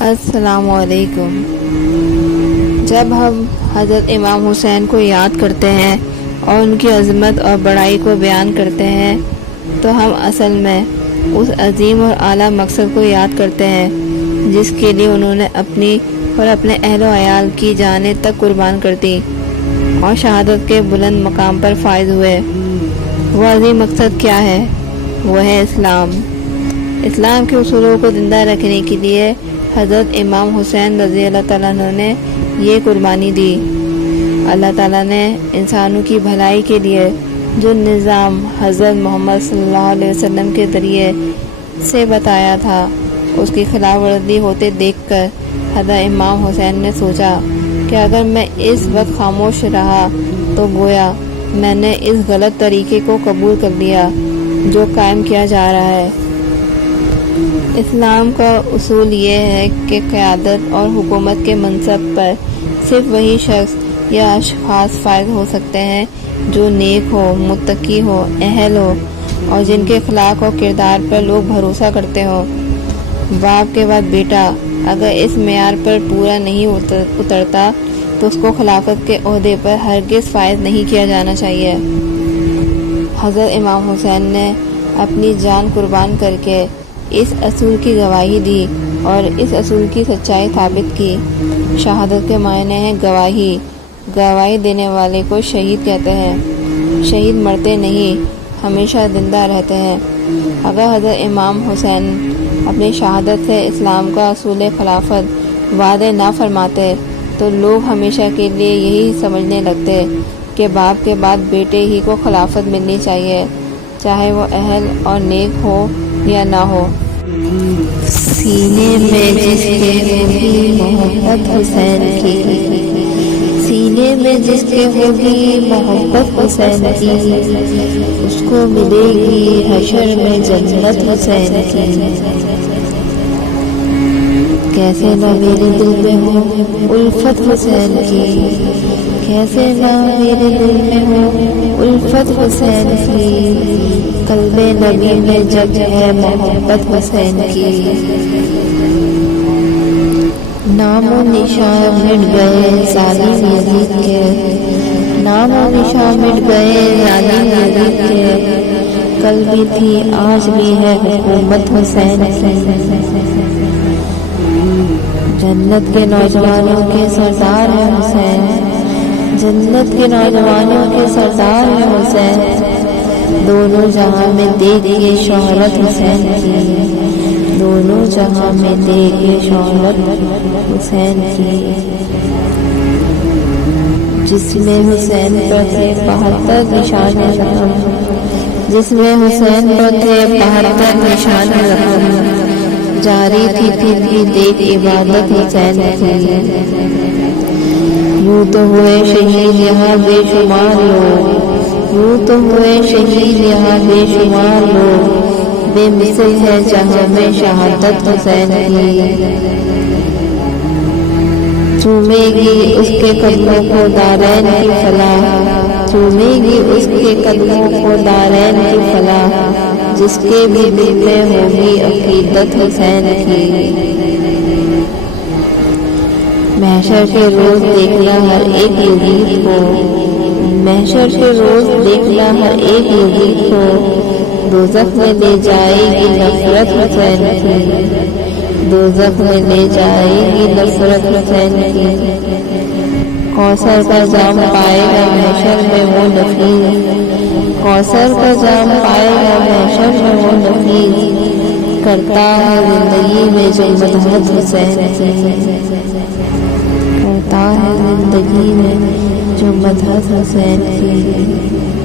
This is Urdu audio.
السلام علیکم۔ جب ہم حضرت امام حسین کو یاد کرتے ہیں اور ان کی عظمت اور بڑائی کو بیان کرتے ہیں تو ہم اصل میں اس عظیم اور اعلیٰ مقصد کو یاد کرتے ہیں جس کے لیے انہوں نے اپنی اور اپنے اہل و عیال کی جانیں تک قربان کر دی اور شہادت کے بلند مقام پر فائز ہوئے۔ وہ عظیم مقصد کیا ہے؟ وہ ہے اسلام۔ اسلام کے اصولوں کو زندہ رکھنے کے لیے حضرت امام حسین رضی اللہ تعالیٰ عنہ نے یہ قربانی دی۔ اللہ تعالیٰ نے انسانوں کی بھلائی کے لیے جو نظام حضرت محمد صلی اللہ علیہ وسلم کے ذریعے سے بتایا تھا اس کی خلاف ورزی ہوتے دیکھ کر حضرت امام حسین نے سوچا کہ اگر میں اس وقت خاموش رہا تو گویا میں نے اس غلط طریقے کو قبول کر لیا جو قائم کیا جا رہا ہے۔ اسلام کا اصول یہ ہے کہ قیادت اور حکومت کے منصب پر صرف وہی شخص یا اشخاص فائز ہو سکتے ہیں جو نیک ہو، متقی ہو، اہل ہو اور جن کے اخلاق اور کردار پر لوگ بھروسہ کرتے ہوں۔ باپ کے بعد بیٹا اگر اس معیار پر پورا نہیں اترتا تو اس کو خلافت کے عہدے پر ہرگز فائز نہیں کیا جانا چاہیے۔ حضرت امام حسین نے اپنی جان قربان کر کے اس اصول کی گواہی دی اور اس اصول کی سچائی ثابت کی۔ شہادت کے معنی ہے گواہی۔ گواہی دینے والے کو شہید کہتے ہیں۔ شہید مرتے نہیں، ہمیشہ زندہ رہتے ہیں۔ اگر حضرت امام حسین اپنی شہادت سے اسلام کا اصول خلافت وعدے نہ فرماتے تو لوگ ہمیشہ کے لیے یہی سمجھنے لگتے کہ باپ کے بعد بیٹے ہی کو خلافت ملنی چاہیے، چاہے وہ اہل اور نیک ہو یا نہ ہو۔ سینے میں جس کے ہوگی محبت حسین کی، سینے میں جس کے ہوگی محبت حسین کی، اس کو ملے گی حشر میں جنت حسین کی۔ کیسے نہ میرے دل میں ہو الفت حسین کی، کیسے نہ میرے دل میں ہو الفت حسین کی، قلب نبی میں جگ ہے محبت حسین کی۔ نام و نشان مٹ گئے ظالم یزید کے، نام و نشان مٹ گئے ظالم یزید کے، کل بھی تھی آج بھی ہے حکومت حسین کی۔ جنت کے نوجوانوں کے سردار ہے حسین، جنت کے نوجوانوں کے سردار ہے حسین، دونوں جہاں میں دیکھیے شہرت حسین کی، دونوں جہاں میں دیکھیے شہرت حسین کی۔ جس میں حسین پر تھے 72 نشان زخم، جس میں حسین پر تھے 72 نشان زخم، جاری تھی پھر بھی دیکھ عبادت حسین کی۔ یوں تو ہوئے شہید یہاں بے شمار لوگ، یوں تو ہوئے شہید یہاں بے شمار لوگ، بے مثل ہے جہاں میں شہادت حسین کی۔ چومے گی اس کے قدموں کو دارین کی فلاح، چومے گی اس کے قدموں کو دارین کی فلاح، جس کے بھی دل میں ہوگی عقیدت حسین کی۔ محشر کے روز دیکھنا ہر ایک یزید کو، محشر کے روز دیکھنا ہر ایک یزید کو، دوزخ میں لے جائے گی نفرت حسین کی، دوزخ میں لے جائے گی نفرت حسین کی۔ کوثر کا جام پائے گا محشر میں وہ نفیس، کوثر کا جام پائے گا محشر میں وہ نفیس، کرتا ہے زندگی میں جو مدحت حسین کی، کرتا ہے زندگی میں جو مدحت حسین کی۔